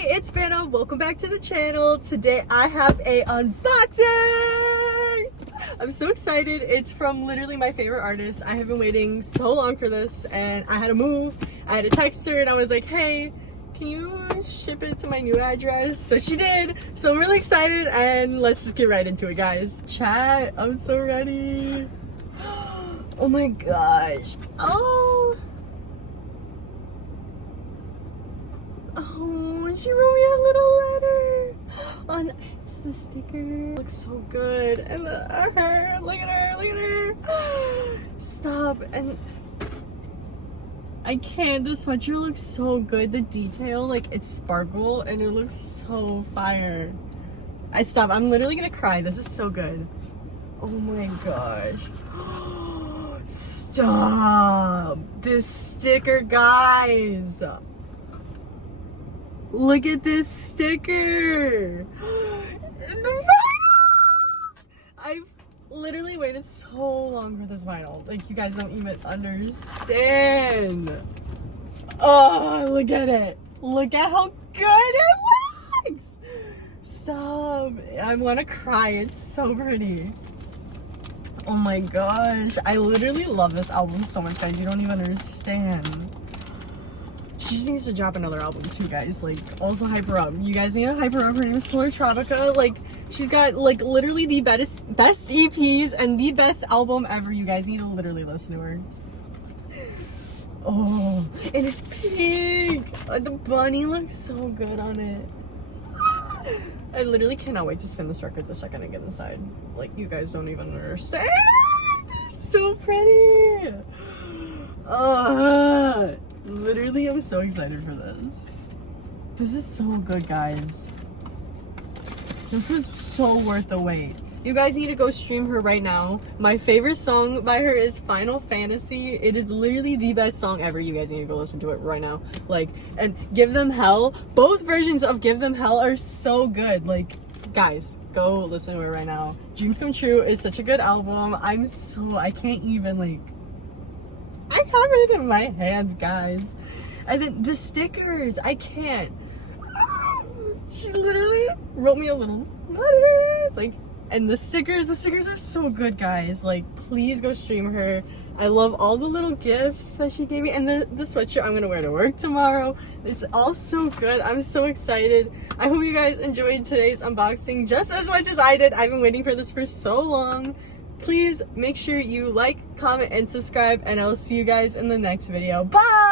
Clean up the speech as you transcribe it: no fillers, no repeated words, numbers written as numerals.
it's Vanna. Welcome back to the channel. Today I have a unboxing. I'm so excited. It's from literally my favorite artist. I have been waiting so long for this and I had to move. I had to text her and I was like, hey, can you ship it to my new address? So she did. So I'm really excited and let's just get right into it, guys. Chat, I'm so ready. Oh my gosh. Oh, she wrote me a little letter. It's the sticker. It looks so good. And her, look at her, look at her. Stop. And I can't. The sweatshirt looks so good. The detail, like it's sparkle and it looks so fire. Stop. I'm literally gonna cry. This is so good. Oh my gosh. Stop. This sticker, guys. Look at this sticker. I've literally waited so long for this vinyl. Like, you guys don't even understand. Oh, look at it. Look at how good it looks. Stop. I want to cry. It's so pretty. Oh my gosh. I literally love this album so much, guys. You don't even understand. She just needs to drop another album too, guys. Like, also hype her up. You guys need to hype her up. Her name is Polartropica. Like, she's got like literally the best EPs and the best album ever. You guys need to literally listen to her. Oh, and it's pink. The bunny looks so good on it. I literally cannot wait to spin this record the second I get inside. Like, you guys don't even understand. It's so pretty. Literally, I'm so excited for this. This is so good, guys. This was so worth the wait. You guys need to go stream her right now. My favorite song by her is Final Fantasy. It is literally the best song ever. You guys need to go listen to it right now. Like, and Give Them Hell. Both versions of Give Them Hell are so good. Like, guys, go listen to it right now. Dreams Come True is such a good album. I can't even, like, I have it in my hands, guys. And then the stickers, I can't. She literally wrote me a little letter. Like, and the stickers are so good, guys. Like, please go stream her. I love all the little gifts that she gave me. And the sweatshirt I'm gonna wear to work tomorrow. It's all so good. I'm so excited. I hope you guys enjoyed today's unboxing just as much as I did. I've been waiting for this for so long. Please make sure you like, comment, and subscribe, and I'll see you guys in the next video. Bye!